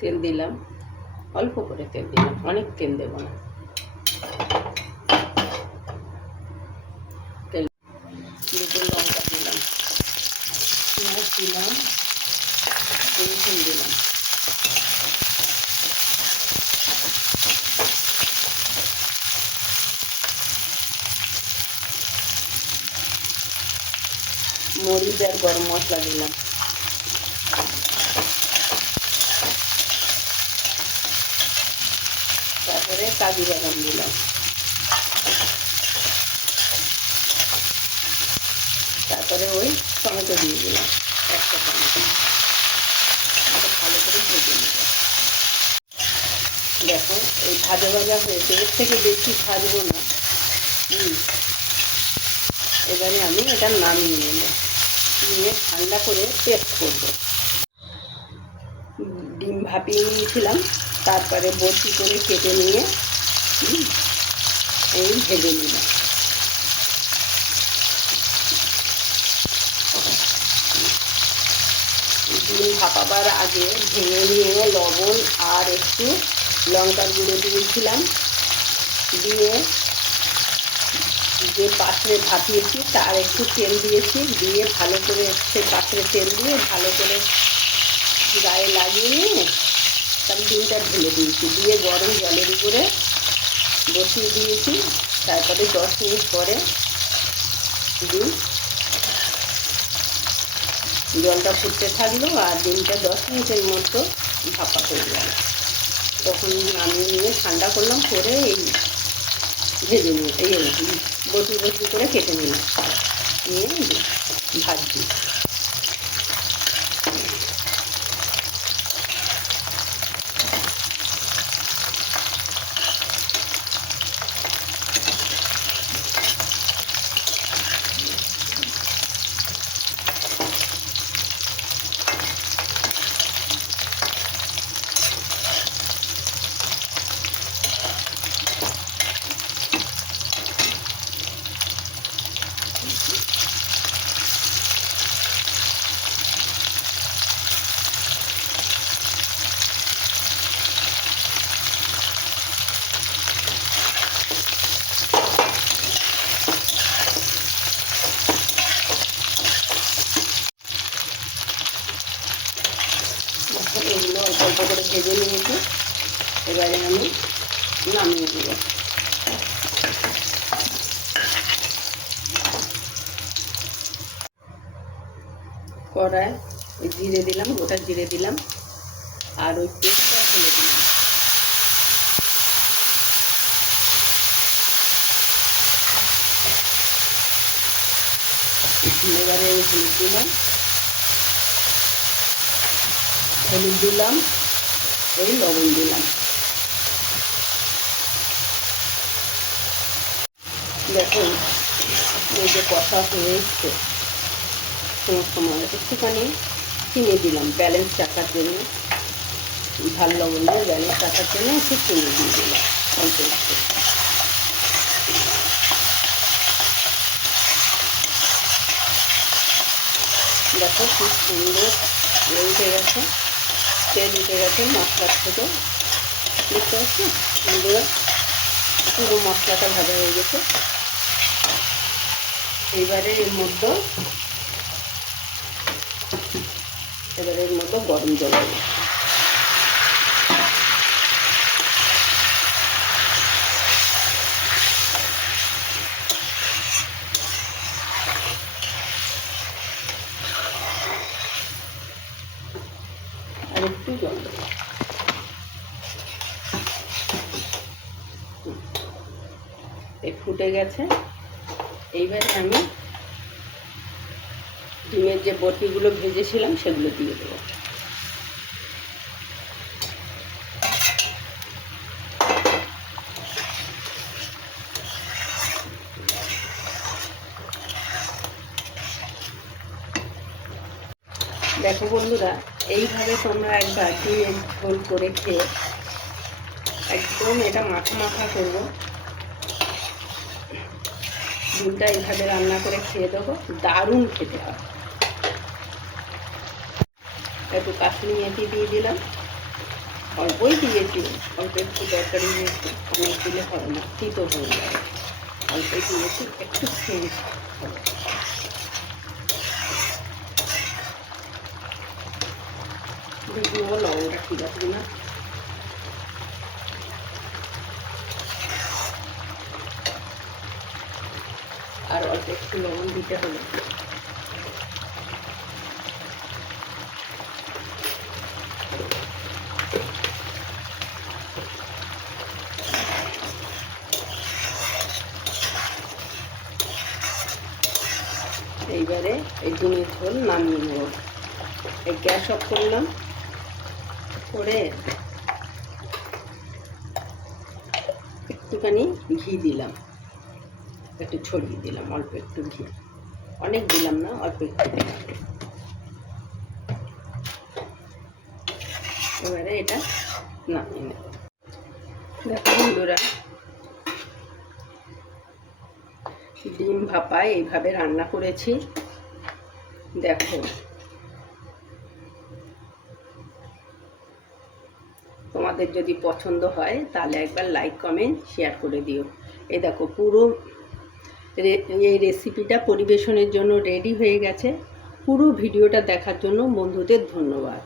তেল দিলাম, অল্প করে তেল দিলাম, অনেক তেল দেব না। তেল দুটো লঙ্কা দিলাম, পেঁয়াজ দিলাম, রসুন দিলাম, মরিচ আর গরম মশলা দিলাম, তারপরে কাজু বাদাম দিলাম, তারপরে ওই টমেটো দিয়ে দিলাম, একটা টমেটো। ভালো করে ভেজে নেব। দেখো এই ভাজা ভাজা হয়েছে, এর থেকে বেশি ভাজবো না। এবারে আমি এটা নামিয়ে নেব, নিয়ে ঠান্ডা করে পেস্ট করব। ডিম ভাপিয়ে নিয়েছিলাম, তারপরে বড়ি করে কেটে নিয়ে এই ভেজে নিলাম। ডিম ভাপাবার আগে ভেঙে নিয়ে লবণ আর একটু লঙ্কার গুঁড়ো দিয়েছিলাম, দিয়ে যে পাত্রে ভাপিয়েছি তার একটু তেল দিয়েছি, দিয়ে ভালো করে সে পাত্রে তেল দিয়ে ভালো করে গায়ে লাগিয়ে নিয়ে তার ডিমটা ঢেলে দিয়েছি, দিয়ে গরম জলের উপরে বসিয়ে দিয়েছি। তারপরে 10 মিনিট পরে ডিম জলটা ফুটতে থাকলো আর ডিমটা 10 মিনিটের মতো ভাপা হয়ে গেল। তখন আমি নিয়ে ঠান্ডা করলাম, করে এই ভেজে নিয়ে এই বটি বটি করে কেটে নিলাম, নিয়ে ভাজছি। এগুলো অল্প অল্প করে ভেজে নিয়েছি, এবারে আমি নামিয়ে দেবো। কড়ায় ওই জিরে দিলাম, গোটা জিরে দিলাম, আর ওই পেস্টটা ফেলে দিলাম। এবারে হলুদ দিলাম, এই লবণ দিলাম। দেখুন এই যে কষা হয়ে এসছে, সময় একটুখানি চিনি দিলাম ব্যালেন্স রাখার জন্য, ঝাল লবণ দিয়ে ব্যালেন্স রাখার জন্য একটু চিনি দিয়ে দিলাম অল্প একটু। দেখো খুব সুন্দর উঠে গেছে, তেল উঠে গেছে মশলার থেকে, দেখতে পাচ্ছি সুন্দর পুরো মশলাটা ভাজা হয়ে গেছে। এবারে এর মধ্যে গরম জল দেবো। আর একটু জল দেবো। ফুটে গেছে, এইবারে আমি ডিমের যে বটিগুলো ভেজেছিলাম সেগুলো দিয়ে দেবো। দেখো বন্ধুরা, এইভাবে তোমরা একবার ডিমের ঝোল করে খেয়ে একদম এটা মাখা মাখা করবো। ডিমটা এইভাবে রান্না করে খেয়ে দেবো, দারুণ খেতে হয়। একটু কাশ্মীরি মেথি দিয়ে দিলাম, অল্পই দিয়েছি, অল্প একটু তরকারি দিয়েছি, অনেক দিলে হবে না, তিতো হয়ে যাবে। অল্পই দিয়েছি, একটু সেন্ট হবে। দেখি নেবো লবণটা ঠিক আছে কিনা। আর অল্প একটু লবণ দিতে হবে। এইবারে এই ডিমের ঝোল নামিয়ে নেব। এই গ্যাস অফ করলাম, করে একটুখানি ঘি দিলাম, একটু ছড়িয়ে দিলাম, অল্প একটু ঘি, অনেক দিলাম না, অল্প একটু দিলাম। এবারে এটা নামিয়ে নেব। দেখো বন্ধুরা, ডিম ভাপায় এইভাবে রান্না করেছি। দেখো, তোমাদের যদি পছন্দ হয় তাহলে একবার লাইক কমেন্ট শেয়ার করে দিও। এই দেখো পুরো এই রেসিপিটা পরিবেশনের জন্য রেডি হয়ে গেছে। পুরো ভিডিওটা দেখার জন্য বন্ধুদের ধন্যবাদ।